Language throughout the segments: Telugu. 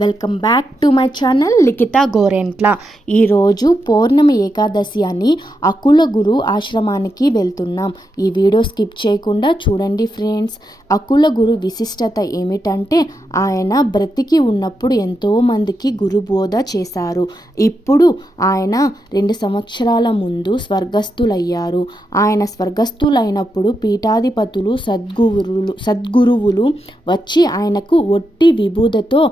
Welcome back to my channel Likhitha Gorantla. ఈరోజు పౌర్ణమి ఏకాదశి అని అకుల గురు ఆశ్రమానికి వెళ్తున్నాం. ఈ వీడియో స్కిప్ చేయకుండా చూడండి ఫ్రెండ్స్. అకుల గురు విశిష్టత ఏమిటంటే ఆయన బ్రతికి ఉన్నప్పుడు ఎంతోమందికి గురుబోధ చేశారు. ఇప్పుడు ఆయన 2 సంవత్సరాల ముందు స్వర్గస్థులయ్యారు. ఆయన స్వర్గస్థులైనప్పుడు పీఠాధిపతులు సద్గురువులు వచ్చి ఆయనకు ఒట్టి విభూదతో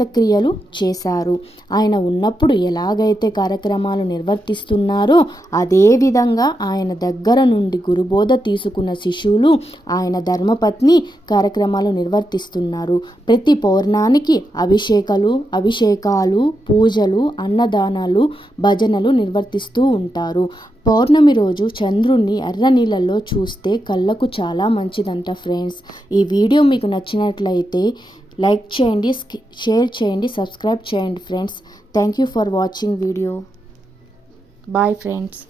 అంత్యక్రియలు చేశారు. ఆయన ఉన్నప్పుడు ఎలాగైతే కార్యక్రమాలు నిర్వర్తిస్తున్నారో అదేవిధంగా ఆయన దగ్గర నుండి గురుబోధ తీసుకున్న శిష్యులు ఆయన ధర్మపత్ని కార్యక్రమాలు నిర్వర్తిస్తున్నారు. ప్రతి పౌర్ణానికి అభిషేకాలు, పూజలు, అన్నదానాలు, భజనలు నిర్వర్తిస్తూ ఉంటారు. పౌర్ణమి రోజు చంద్రుణ్ణి ఎర్ర నీళ్ళల్లో చూస్తే కళ్ళకు చాలా మంచిదంట ఫ్రెండ్స్. ఈ వీడియో మీకు నచ్చినట్లయితే లైక్ చేయండి, షేర్ చేయండి, సబ్స్క్రైబ్ చేయండి friends. Thank you for watching video. Bye friends.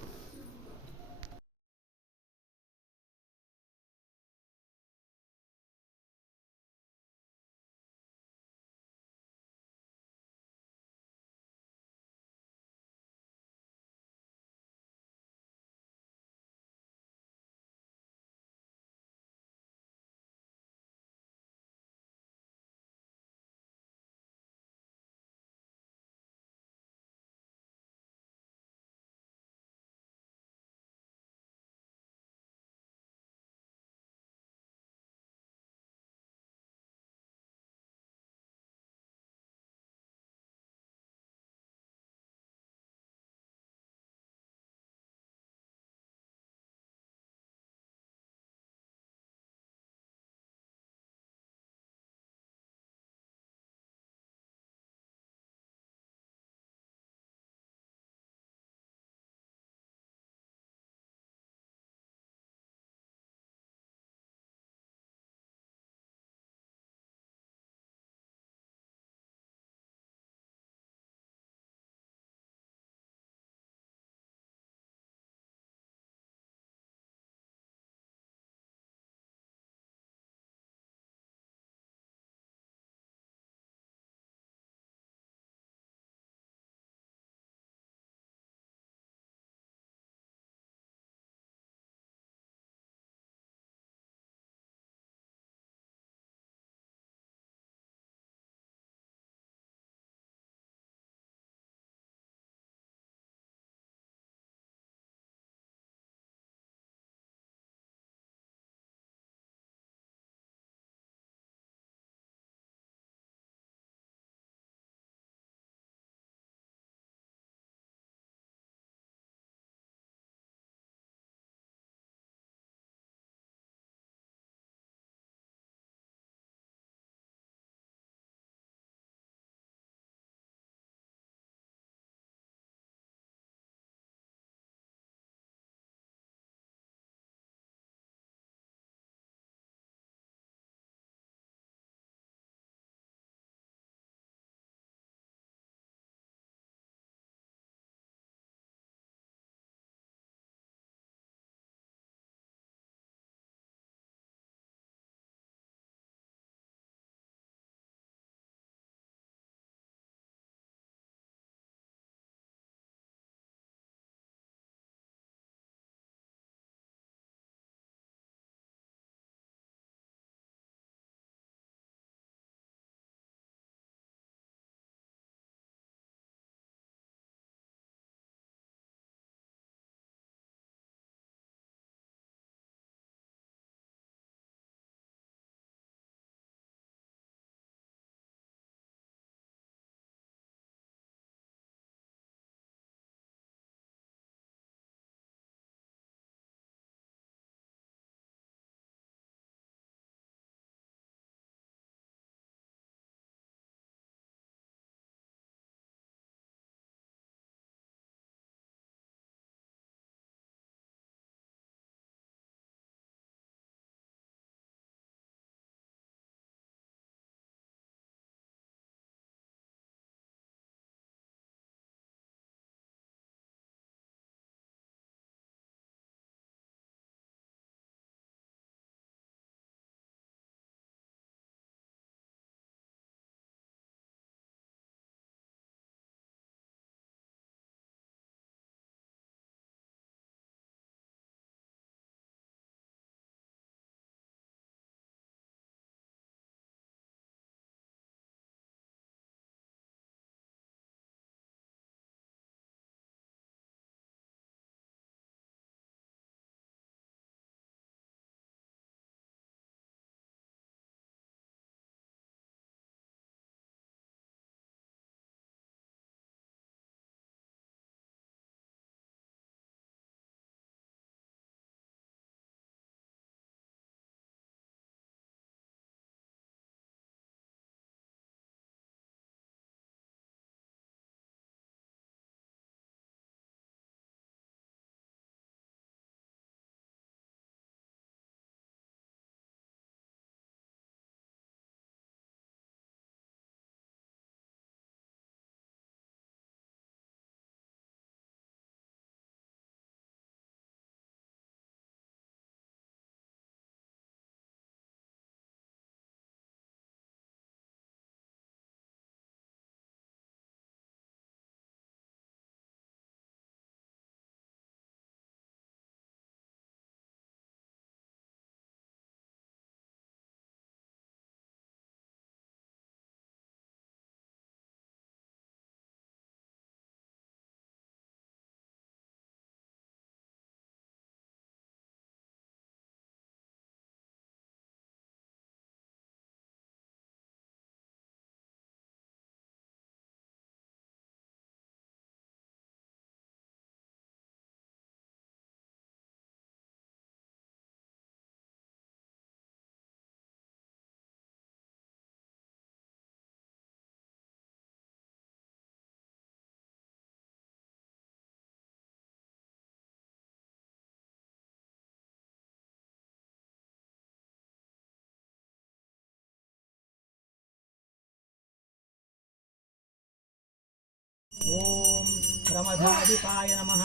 प्रमदाधिपाय नमः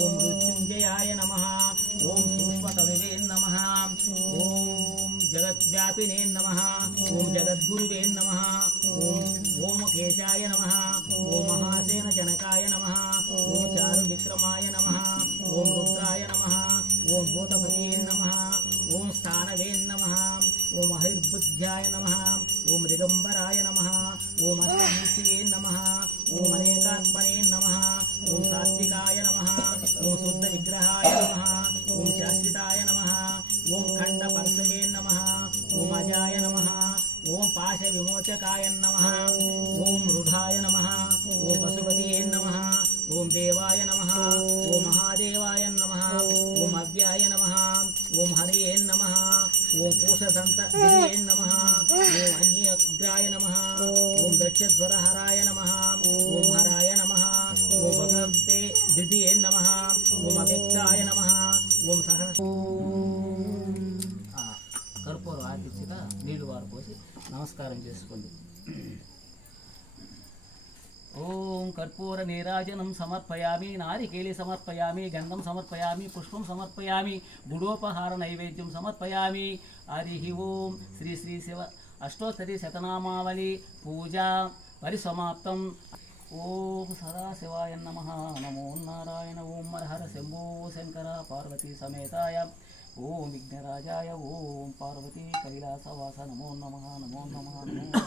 ओम मृत्युंजयाय नमः ओम सूक्ष्मतनुवे नमः ओम जगद्व्यापिने नमः ओम जगद्गुरुवे नमः ओम केशाय नमः ओम महासेन जनकाय नमः ओम चारुविक्रमाय नमः ओम रुद्राय नमः ओम भूतपतये नमः ओम स्थानवे नमः ओम अहिर्बुद्ध्याय नमः ओम दिगंबराय नमः ओम अष्टमूर्तये नमः ओम अनेकात्मने नमः ओम सात्विकाय नमः ओम शुद्ध विग्रहाय नमः ओम शाश्वताय नमः ओम खंडपर्शवे नमः ओम अजाय नमः ओम पाश विमोचकाय नमः ओम रुधाय नमः ओम पशुपतिये नमः ओम देवाय नमः ओम महादेवाय नमः ओम अव्याय नमः ओम हरिये नमः ओम पूषदन्तये नमः ओम अन्यग्राय नमः ओम दक्षध्वरहराय नमः ओम हराय नमः ओम भगवते दिव्ये नमः ओम अव्यक्ताय नमः ओम सहस्र कर्पूर आर्तिंचగా నీళ్లు వారిపోసి నమస్కారం చేసుకోండి. ఓం కర్పూర నీరాజనం సమర్పయామి నారికేళి సమర్పయామి గంధం సమర్పయామి పుష్పం సమర్పయామి బుడోపహార నైవేద్యం సమర్పయామి. హరి ఓం శ్రీ శ్రీ శివ అష్టోత్తరి శతనామావళి పూజ పరిసమాప్తం. ఓం సదాశివాయ నమః నమో నారాయణ ఓం హర శంభో శంకర పార్వతీ సమేతాయ ఓం విఘ్నరాజాయ ఓం పార్వతీ కైలాసవాస నమో నమః నమో నమః నమో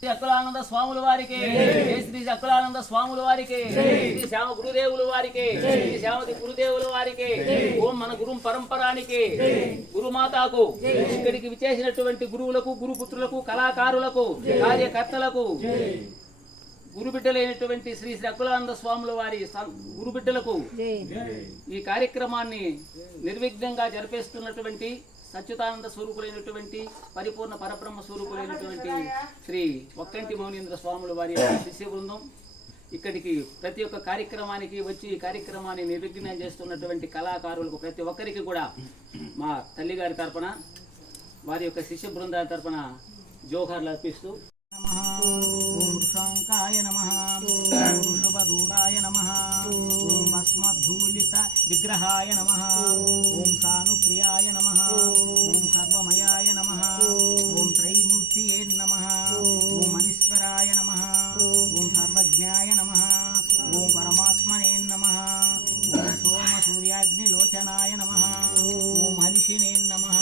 శ్రీ అక్కులానంద స్వాముల వారికి శ్రీ అక్కులానంద స్వాముల వారికి శ్రీ శ్యామ గురుదేవుల వారికి శ్రీ శ్యామతి గురుదేవుల వారికి ఓం మన గురు పరంపరానికి గురుమాతకు ఇక్కడికి విచేసినటువంటి గురువులకు గురుపుత్రులకు కళాకారులకు కార్యకర్తలకు గురుబిడ్డలైనటువంటి శ్రీ శ్రీ అక్కులానంద స్వాముల వారి గురుబిడ్డలకు ఈ కార్యక్రమాన్ని నిర్విఘ్నంగా జరిపేస్తున్నటువంటి సచ్యుతానంద స్వరూపులైనటువంటి పరిపూర్ణ పరబ్రహ్మ స్వరూపులైనటువంటి శ్రీ ఒక్కంటి మౌనీంద్ర స్వాముల వారి శిష్య బృందం ఇక్కడికి ప్రతి ఒక్క కార్యక్రమానికి వచ్చి ఈ కార్యక్రమాన్ని నిర్విఘ్నం చేస్తున్నటువంటి కళాకారులకు ప్రతి ఒక్కరికి కూడా మా తల్లిగారి తరపున వారి యొక్క శిష్య బృందాల తరపున జోహార్లు అర్పిస్తూ ఓం శంకాయ నమః ఓం వృషభరూఢాయ నమః ఓం భస్మధూళిత విగ్రహాయ నమః ఓం సానుప్రియాయ నమః ఓం సర్వమయాయ నమః ఓం త్రైమూర్తియే నమః ఓం మనీశ్వరాయ నమః ఓం సర్వజ్ఞాయ నమః ఓం పరమాత్మనే నమః ఓం సోమ సూర్యాగ్నిలోచనాయ నమః ఓం హరిషినే నమః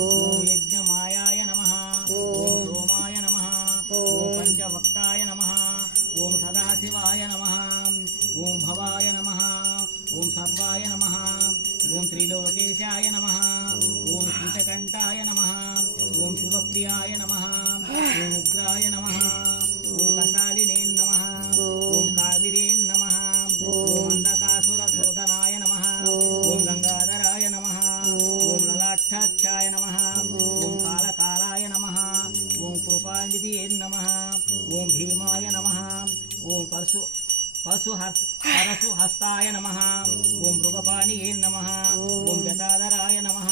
ఓం యజ్ఞమాయాయ నమః ఓం సోమాయ నమః ఓం పంచవక్తాయ నమః ఓం సదాశివాయ నమః ఓం భవాయ నమః ఓం సర్వాయ నమః ఓం త్రిలోకేశాయ నమః ఓం శ్రీకంఠాయ నమః ఓం శివప్రియాయ నమః ఓం ఉగ్రాయ నమః ఓం కశాలినే నమః ఓం కావిరే నమః ఓం అంధకాసుర శోధనాయ నమః ఓం గంగాధరాయ నమః ఓం లలాక్షాక్షాయ నమః ఓం కాలకాలాయ నమః ఓం కృపానిధియే నమః ఓం భీమాయ నమః ఓం పరశుహస్తాయ నమః ఓం మృగపాణియే నమః ఓం జటాధరాయ నమః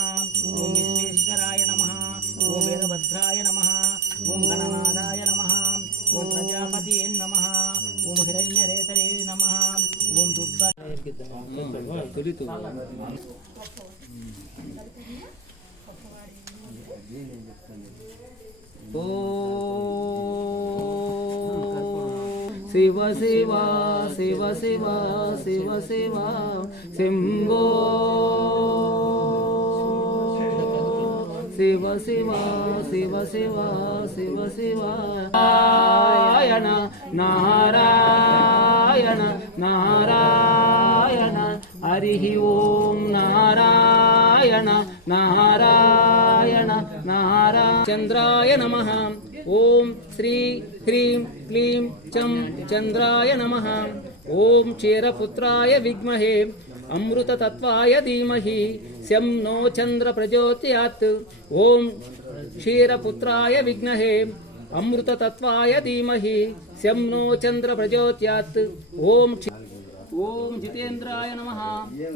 ఓం విశ్వేశ్వరాయ నమః ఓం వీరభద్రాయ నమః ఓం గణనాథాయ నమః ఓం ప్రజాపతియే నమః ఓం హిరణ్యరేతరే నమః ఓం శివ శివ శివ శివ శివ శివ శంభో శివ శివ శివ శివ శివ శివ నారాయణ నారాయణ నారాయణ హరి ఓం నారాయణ నారాయణ నారాయణ చంద్రాయ నమః ఓం శ్రీ హ్రీం క్లీం చం చంద్రాయ నమః ఓం క్షీరపుత్రాయ విద్మహే అమృతతత్వాయ ధీమహి శం నో చంద్ర ప్రచోదయాత్ ఓం క్షీరపుత్రాయ విద్మహే అమృతతత్వాయ ధీమహి శం నో చంద్ర ప్రచోదయాత్ ఓం ఓం జితేంద్రాయ నమః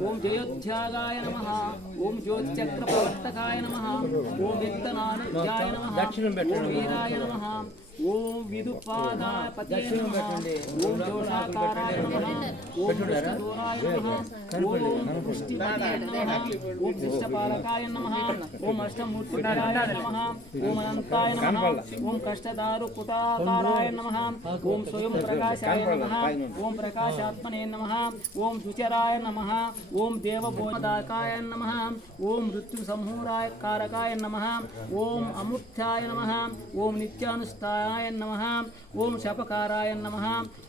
ఓం జయోధ్యాగాయ నమః ఓం జ్యోతిచక్రప్రవర్తకాయ నమః ఓం విత్తనానుజ్యాయ నమః ఓం వీరాయ నమః ఓం విదుపాదాయ పతే నమః ఓం దోషాకారాయ నమః ఓం దోరాయ నమః ఓం పుష్టిపదాయ నమః ఓం శిష్టపాలకాయ నమః ఓం అష్టమూర్తికాయ నమః ఓం అనంతాయ నమః ఓం కష్టదారు కుటాకారాయ నమః ఓం స్వయం ప్రకాశాయ నమః ఓం ప్రకాశాత్మనే నమః ఓం ద్విచరాయ నమః ఓం దేవబోధకాయ నమః ఓం మృత్యు సంహూరాయ కారకాయ నమః ఓం అమూర్త్యాయ నమః ఓం నిత్యానుష్ఠాయ నమః ఓం శపకారాయ నమః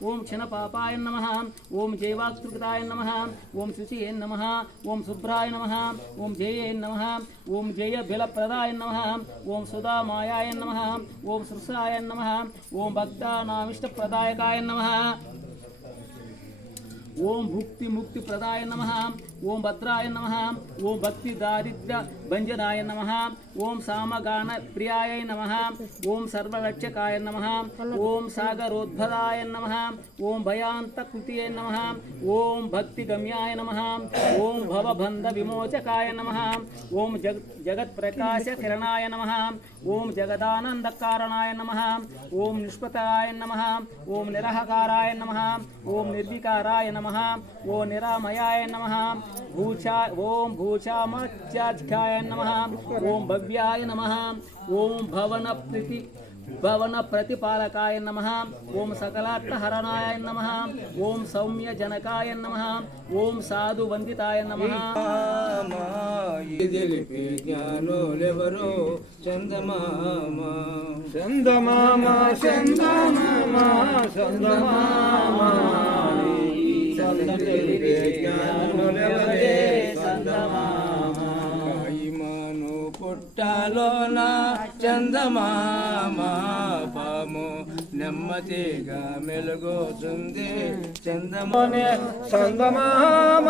ఓం క్షణపాపాయ నమః ఓం జైవాకృతాయ నమః ఓం శుచియే నమః ఓం శుభ్రాయ నమః ఓం జయే నమః ఓం జయ బిలప్రదాయ నమః ఓం సుధామాయాయ నమః ఓం సృసాయ నమః ఓం భక్తానామిష్టప్రదాయకాయ నమః ఓం భుక్తి ముక్తి ప్రదాయ నమః ఓం భద్రాయ నమః ఓం భక్తి దారిద్ర్య భంజనాయ నమః ఓం సామగాన ప్రియాయ నమః ఓం సర్వరక్షకాయ నమః ఓం సాగరోద్భదాయ నమః ఓం భయాంతకృతియే నమః ఓం భక్తి గమ్యాయ నమః ఓం భవబంధ విమోచకాయ నమః ఓం జగత్ప్రకాశ కిరణాయ నమః ఓం జగదానందకారణాయ నమః ఓం నిష్పతాయ నమః ఓం నిరహకారాయ నమః ఓం నిర్వికారాయ నమః ఓం నిరామయాయ నమః ఓం భూషామాచ్యాధ్యాయ నమః ఓం భవ్యాయ నమః ఓం భవన ప్రతిపాలకాయ నమః ఓం సకలార్థహరణాయ నమః ఓం సౌమ్య జనకాయ నమః ఓం సాధు వందితాయ నమః జ్ఞానులెవరో చందమామ చందమామ చందమామ చందమామ జ్ఞానులెవరే చందమామ ఇమాను పుట్టాలోన చందమామ పాము నెమ్మదిగా మెలుగుతుంది చందమానే చందమామ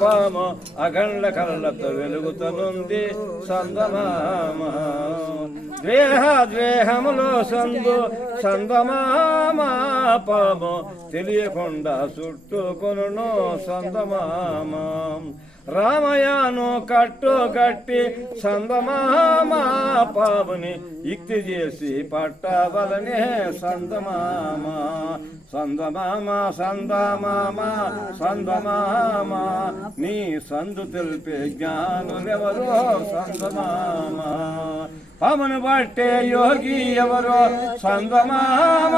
పాము అఖండ కళ్ళతో వెలుగుతనుంది చందమామ ద్వేహములో సందు చందమామ పాము తెలియకుండా చుట్టుకొను చందమామ రామయాను కట్టు కట్టి చందమామ పాముని యుక్తి చేసి పట్టవలనే చందమామ చందమామ చందమామ చందమామ నీ సందు తెలిపే జ్ఞానులెవరో చందమామ పామును పట్టే యోగి ఎవరో చందమామ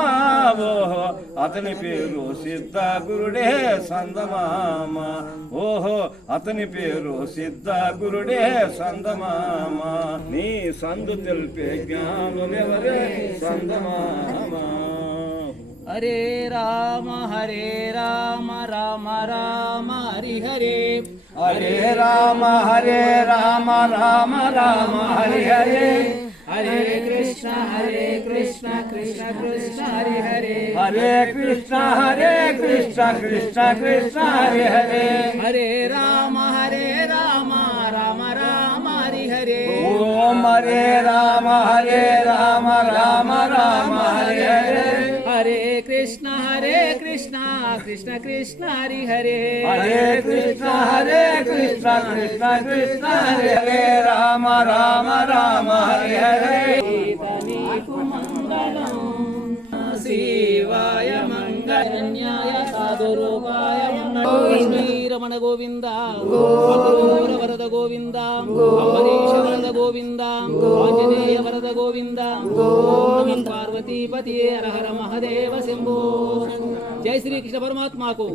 ఓహో అతని పేరు సిద్ధ గురుడే చందమామ ఓహో అతని పేరు సిద్ధ గురుడే చందమామ నీ సందు తెలిపే జ్ఞానులెవరే చందమామ హరే రామ రామ రామ హరి హరే హరే రామ రామ రామ హరి హరే హరే కృష్ణ కృష్ణ కృష్ణ హరి హరే హరే కృష్ణ కృష్ణ కృష్ణ హరి హరే హరే రామ రామ రామ హరి హరే ఓం హరే రామ రామ రామ హరి హరే హరే కృష్ణ కృష్ణ కృష్ణ హరి హరే హరే కృష్ణ కృష్ణ కృష్ణ హరి హరే రామ రామ హరి హరే నీకు మంగళం శివాయ మంగళన్యాయ సాధురూపాయ రమణ గోవింద వరద గోవింద అంబరీష వరద గోవింద ఆంజనేయ వరద గోవింద ఓం పార్వతీపతి హర హర మహదేవ శంభో జై శ్రీకృష్ణ పరమాత్మకు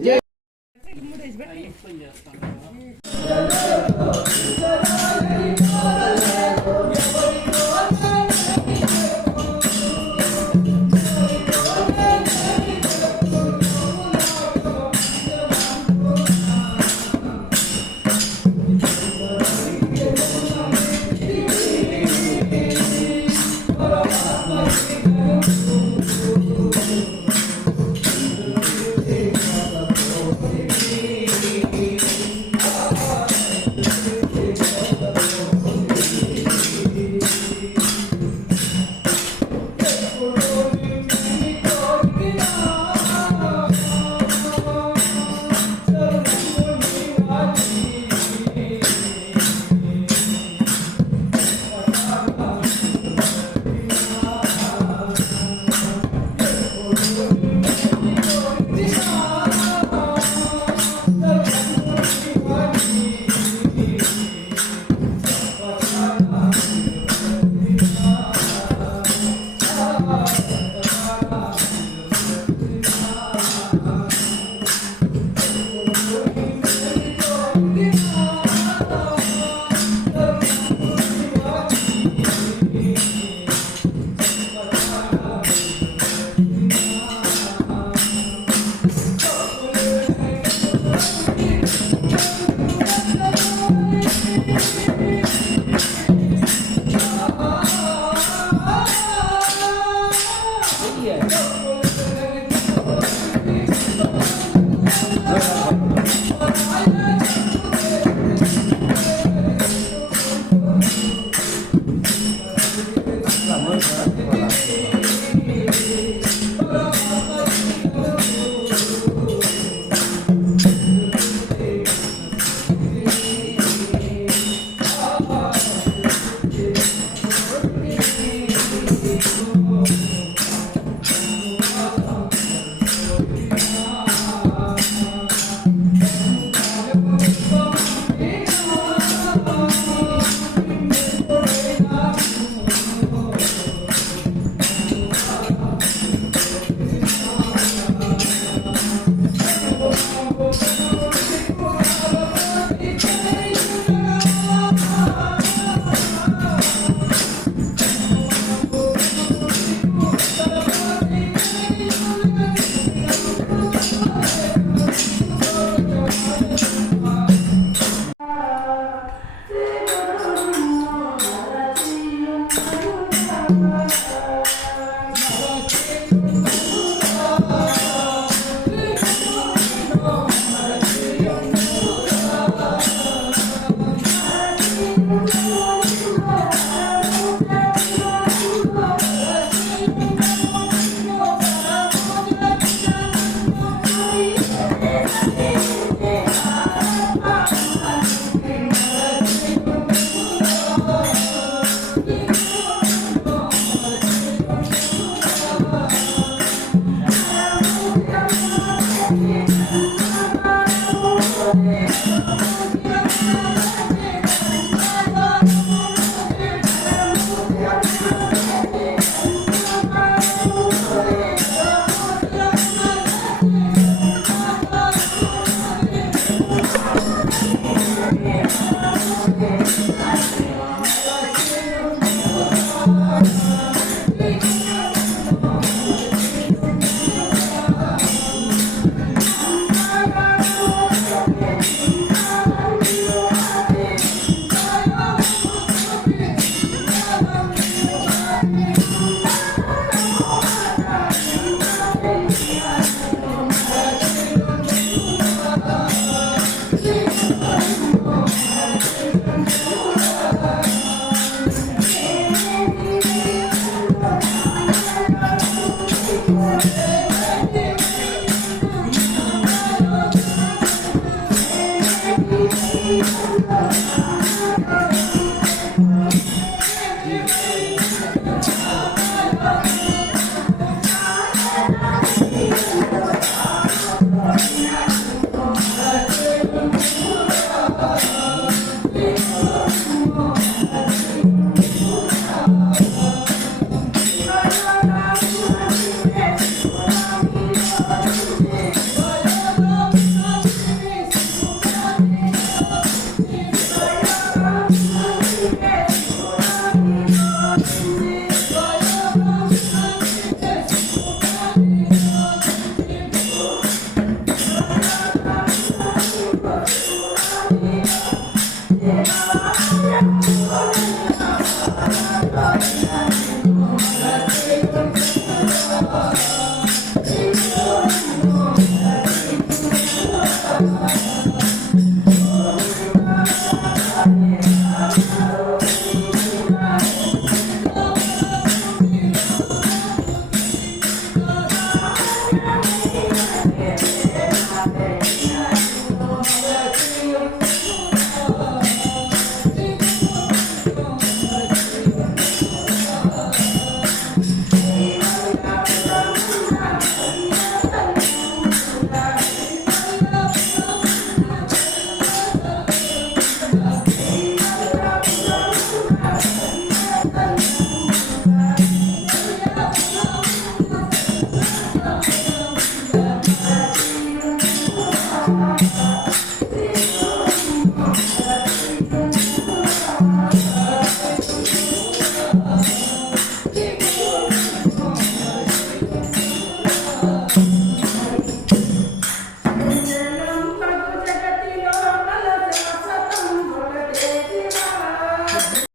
Yeah.